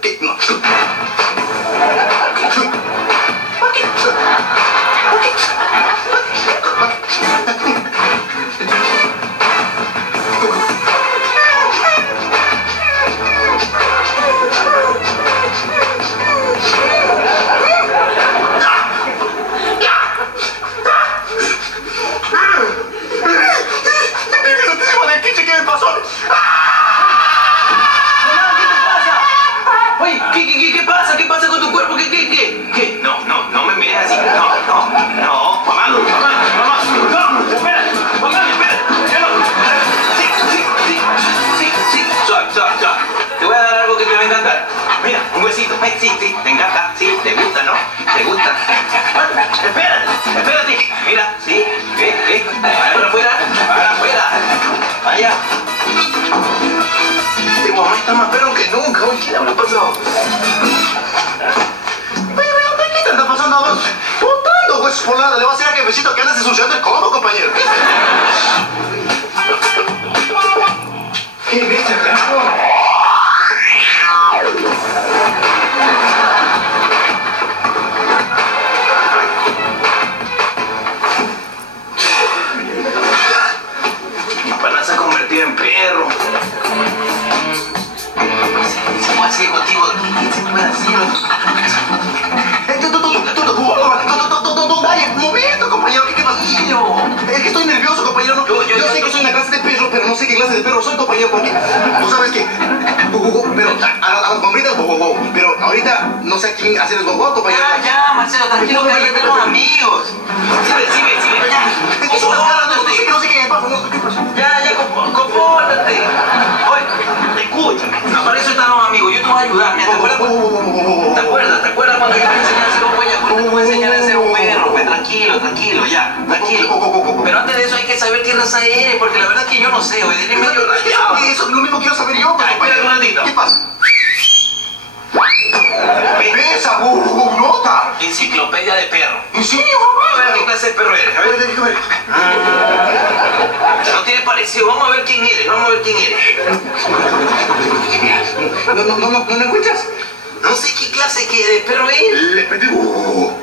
¿Qué? No. Sí, te encanta, sí, te gusta, ¿no? ¿Te gusta? Bueno, espérate. Mira, sí, ve. Para afuera. Vaya. Este mamá está más perro que nunca. Oye, ¿qué le habrá pasado? ¿Qué te está pasando a vos? Botando huesos por nada. Le va a decir a jefecito que andas ensuciando el codo, compañero. ¿Qué viste, carajo? En perro. ¿Se puede seguir contigo? ¿Qué se puede hacer? Dale, un momento, compañero. ¿Qué pasa? Es que estoy nervioso, compañero. Yo sé que soy una clase de perro, pero no sé qué clase de perro soy, compañero, porque tú sabes que pero a las bombritas, pero ahorita no sé a quién hacer el bobo, compañero. Ya, Marcelo, tranquilo, que ahí tenemos amigos. Sí, ya. Es que son las caras, no sé qué pasa, ¿qué pasa? Ya, compórtate. Oye, escúchame. Para eso están los amigos. Yo te voy a ayudar. ¿Te acuerdas cuando yo te enseñé a hacer un huella? Ahorita te voy a enseñar a hacer un perro. Pues tranquilo, ya. Tranquilo. Pero antes de eso hay que saber qué raza eres, porque la verdad es que yo no sé. Oye, eres medio rayado. Eso es lo mismo quiero saber yo. Espera un ratito. ¿Qué pasa? ¡Esa nota! Enciclopedia de perro. ¿En serio, Vamos a ver qué clase de perro eres. A ver, déjame ver. No tiene parecido. Vamos a ver quién eres. ¿No me escuchas? No sé qué clase de perro es. Le pedí un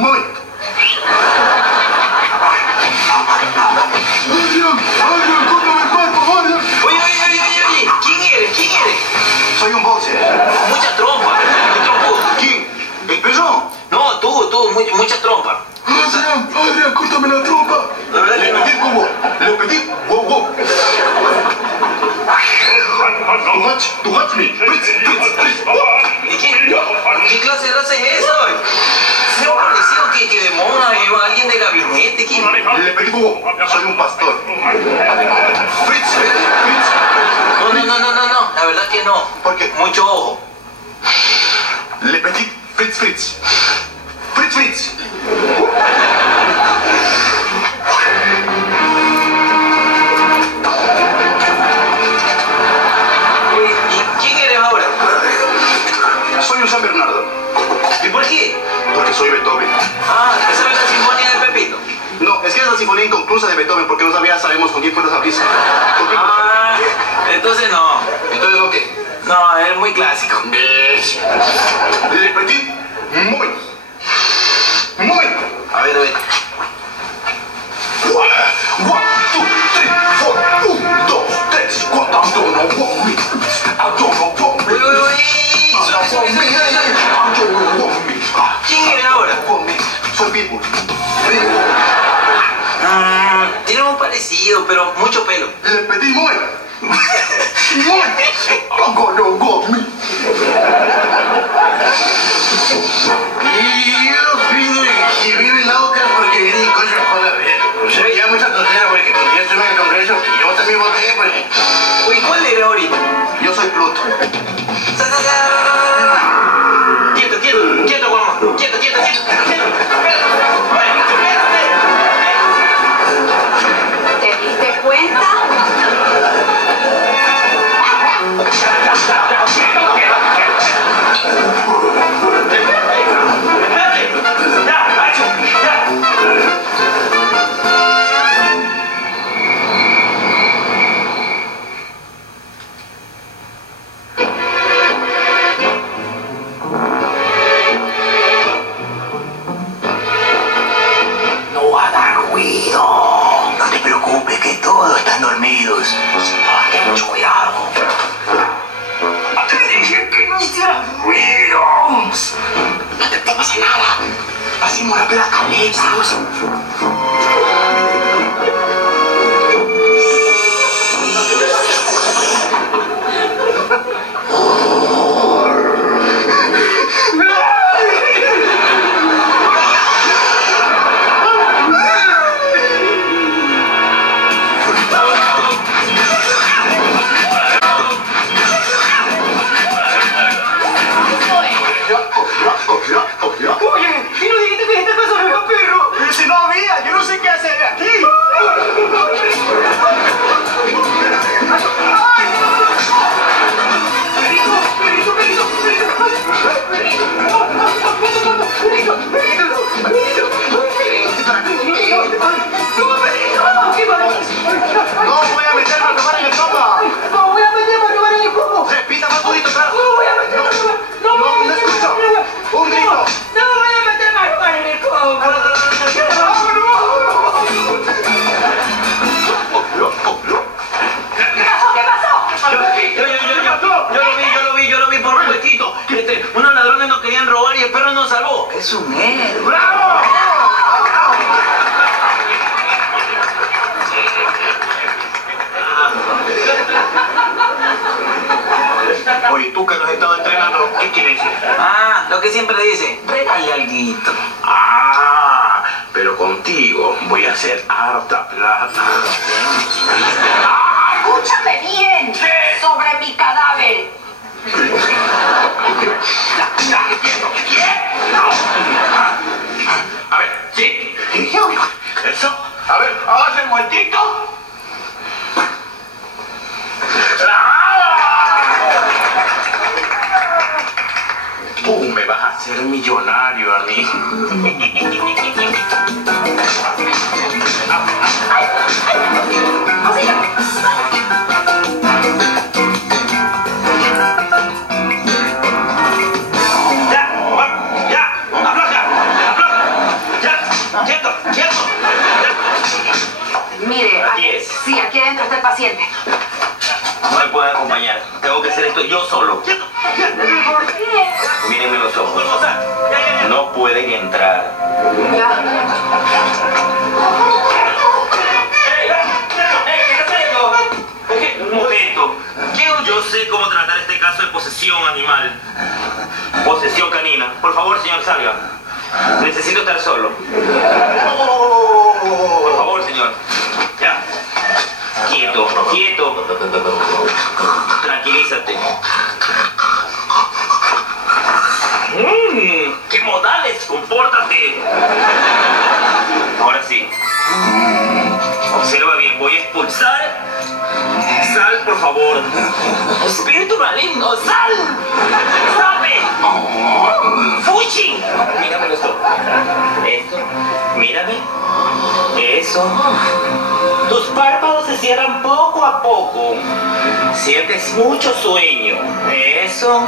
momento. ¡Adrián, córtame el cuerpo, Adrián! Oye, ¿quién eres? Soy un boxer. Mucha trompa, muy trompudo. ¿Quién? ¿El perro? No, tú, mucha trompa. Adrián, córtame la trompa. La verdad que no. Le pedí wow. To touch me. Please. ¿Y qué clase de raza es esa, hoy? Se me ha parecido que de mona iba alguien de gabinete. ¿Quién? Le pedí wow. Soy un pastor. Fritz. No. La verdad que no. ¿Por qué? Mucho ojo. Le pedí Fritz. ¿Quién eres ahora? Soy un San Bernardo. ¿Y por qué? Porque soy Beethoven. Esa es la sinfonía de Pepito. No, es que es la sinfonía inconclusa de Beethoven, porque no sabemos con quién fue la prisa. Entonces no. ¿Entonces no qué? No, es muy clásico. Le pedí muy. A ver. 1, 2, 3, 4. 1, 2, 3, 4. I don't know me. ¿Quién eres ahora? Soy Pitbull. Tiene un parecido, pero mucho pelo. Le pedí muy. Don't go me. Y yo pido que vive loca porque vienen cosas para ver. O sea, ya mucha tontería porque cuando yo estuve en el Congreso, yo también voté, pues. Uy, ¿cuál eres ahorita? Yo soy Pluto. Quieto, Juanma. Quieto. ¿Te diste cuenta? pasa nada. Así me rápido la caleta. Oye, ¿y no dijiste que en esta casa no había perro? Pero si no había, yo no sé qué hacer aquí. No voy a meterme a robar en el copa. No voy a meterme a robar en el copo. Repita más bonito, claro. No voy a meterme a robar. No escucho. Un grito. No voy a meterme a robar en el copo. ¿Qué pasó? Yo lo vi por un huequito. Unos ladrones nos querían robar y el perro nos salvó. Es un héroe. ¡Bravo! Oye, tú que nos has estado entrenando, ¿qué quieres decir? Ah, lo que siempre dice, regale alguito. Ah, pero contigo voy a hacer harta plata. Escúchame bien. Sobre mi cadáver. A ver, ¿sí? Eso. A ver, haz el muertito. Tú me vas a hacer millonario a mí. Mire, Aquí es. sí, aquí adentro está el paciente. No me pueden acompañar. Tengo que hacer esto yo solo. ¿Por qué? Mírenme los ojos. No pueden entrar. Ya. Un momento. Yo sé cómo tratar este caso de posesión animal. Posesión canina. Por favor, señor, salga. Necesito estar solo. Por favor, señor. Ya. Quieto, quieto. Tranquilízate. ¡Qué modales! ¡Compórtate! Ahora sí. Observa bien, voy a expulsar. Sal, por favor. Espíritu maligno, sal. ¡Sabe! ¡Fuchi! Mírame los ojos. Esto. Mírame. Eso. Tus párpados se cierran poco a poco. Sientes mucho sueño. Eso.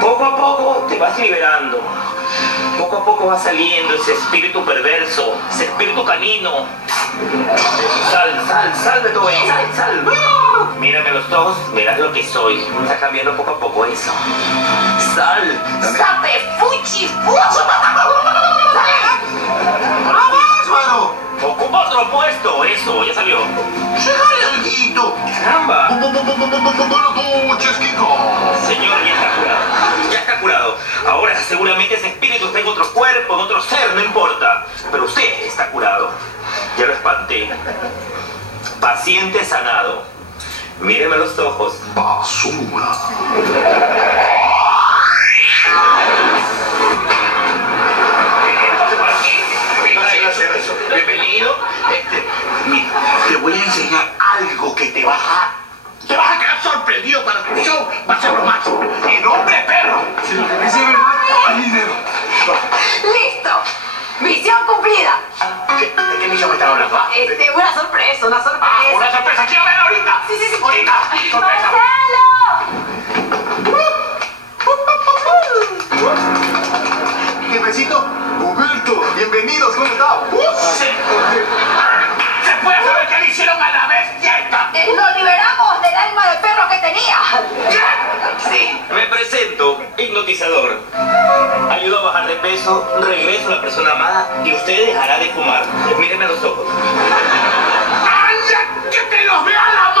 Poco a poco te vas liberando. Poco a poco va saliendo ese espíritu perverso, ese espíritu canino. Sal de todo eso. Sal. Mírame los ojos, verás lo que soy. Está cambiando poco a poco eso. Sal. ¡Sape! ¡Fuchi! ¡Vamos, mano! Ocupa otro puesto. Eso, ya salió. ¡Llegale alguito! Caramba. Bueno, tú, chesquito. Señor, ya está curado. Ya está curado. Ahora seguramente ese espíritu está en otro cuerpo, en otro ser, no importa. Pero usted está curado. Ya lo espanté. Paciente sanado. Míreme los ojos. Basura. Bienvenido. Mira, te voy a enseñar algo que te vas a quedar sorprendido para tu show. Va a ser lo máximo. El hombre perro. Si lo que me dice es verdad, hay dinero. ¡Listo! ¡Misión cumplida! ¿De qué misión me están hablando? Una sorpresa, una sorpresa. Ah, una sorpresa. Quiero ver ahorita. Sí. Ahorita. Sorpresa. ¡Marcelo! Jefecito, Huberto, bienvenidos, ¿cómo está? ¿Se puede saber qué le hicieron a la bestia esta? Lo liberamos del alma de perro que tenía. ¿Qué? Sí. Me presento, hipnotizador. Ayudo a bajar de peso, regreso a la persona amada y usted dejará de fumar. Míreme a los ojos. ¡Ay, que te los vea la